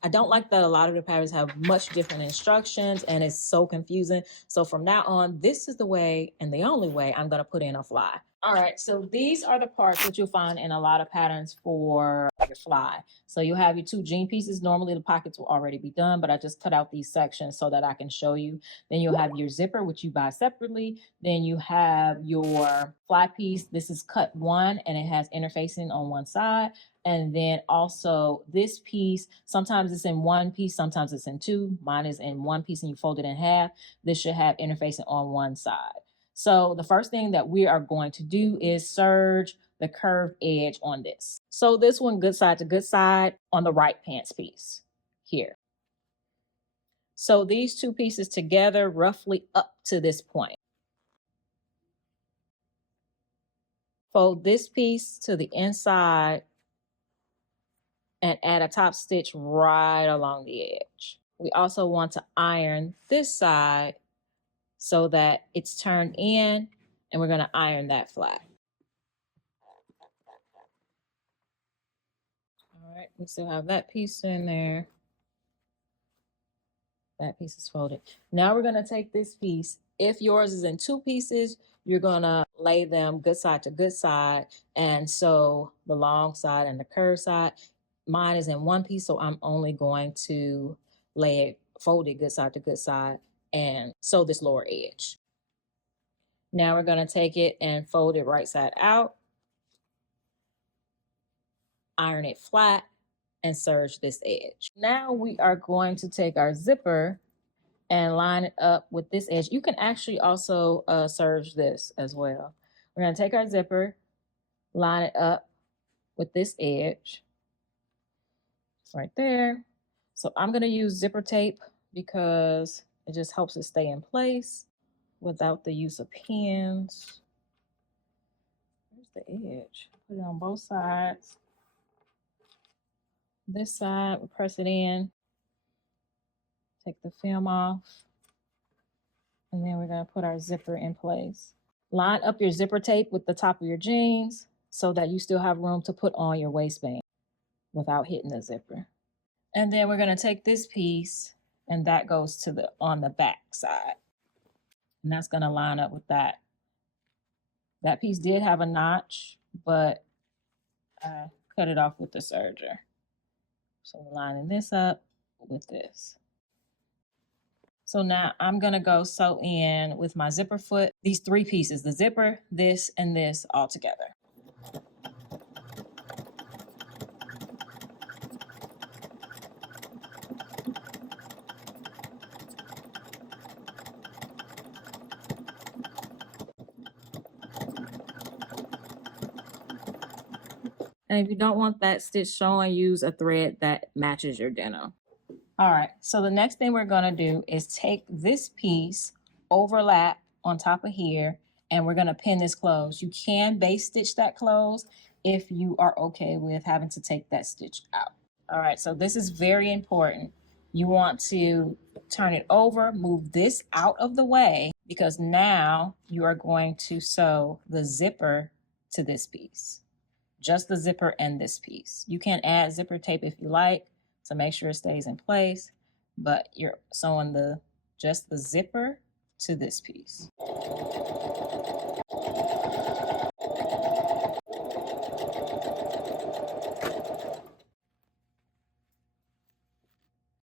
I don't like that a lot of the patterns have much different instructions and it's so confusing. So from now on, this is the way and the only way I'm going to put in a fly. All right, so these are the parts that you'll find in a lot of patterns for your fly. So you have your 2 jean pieces. Normally the pockets will already be done, but I just cut out these sections so that I can show you. Then you'll have your zipper, which you buy separately. Then you have your fly piece. This is cut 1 and it has interfacing on one side. And then also this piece, sometimes it's in 1 piece, sometimes it's in 2. Mine is in 1 piece and you fold it in half. This should have interfacing on one side. So the first thing that we are going to do is serge the curved edge on this. So this one, good side to good side on the right pants piece here. So these 2 pieces together roughly up to this point. Fold this piece to the inside and add a top stitch right along the edge. We also want to iron this side so that it's turned in, and we're going to iron that flat. All right, we still have that piece in there. That piece is folded. Now we're going to take this piece. If yours is in 2 pieces, you're going to lay them good side to good side and sew the long side and the curved side. Mine is in 1 piece, so I'm only going to lay it, fold it good side to good side and sew this lower edge. Now we're going to take it and fold it right side out, iron it flat, and serge this edge. Now we are going to take our zipper and line it up with this edge. You can actually also serge this as well. We're going to take our zipper, line it up with this edge right there. So I'm going to use zipper tape because it just helps it stay in place without the use of pins. Where's the edge? Put it on both sides. This side, we press it in, take the film off, and then we're going to put our zipper in place. Line up your zipper tape with the top of your jeans so that you still have room to put on your waistband without hitting the zipper. And then we're going to take this piece, and that goes to the on the back side. And that's going to line up with that. That piece did have a notch, but I cut it off with the serger. So we're lining this up with this. So now I'm going to go sew in with my zipper foot these 3 pieces, the zipper, this, and this all together. And if you don't want that stitch showing, use a thread that matches your denim. All right, so the next thing we're gonna do is take this piece, overlap on top of here, and we're gonna pin this closed. You can base stitch that closed if you are okay with having to take that stitch out. All right, so this is very important. You want to turn it over, move this out of the way, because now you are going to sew the zipper to this piece. Just the zipper and this piece. You can add zipper tape if you like to make sure it stays in place, but you're sewing just the zipper to this piece.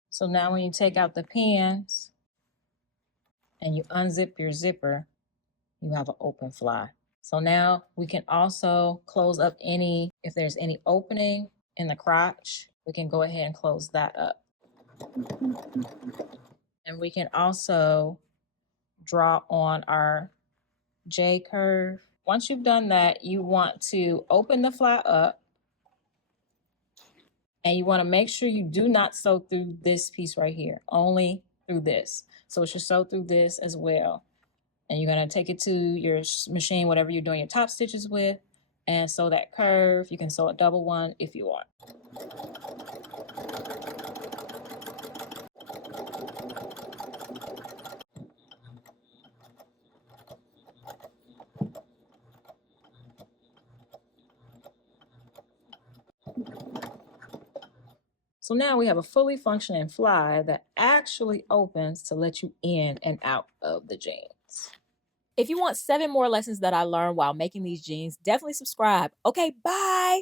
So now when you take out the pins and you unzip your zipper, you have an open fly. So now we can also close up if there's any opening in the crotch, we can go ahead and close that up. And we can also draw on our J curve. Once you've done that, you want to open the fly up and you want to make sure you do not sew through this piece right here, only through this. So it should sew through this as well. And you're going to take it to your machine, whatever you're doing your top stitches with, and sew that curve. You can sew a double one if you want. So now we have a fully functioning fly that actually opens to let you in and out of the jeans. If you want 7 more lessons that I learned while making these jeans, definitely subscribe. Okay, bye.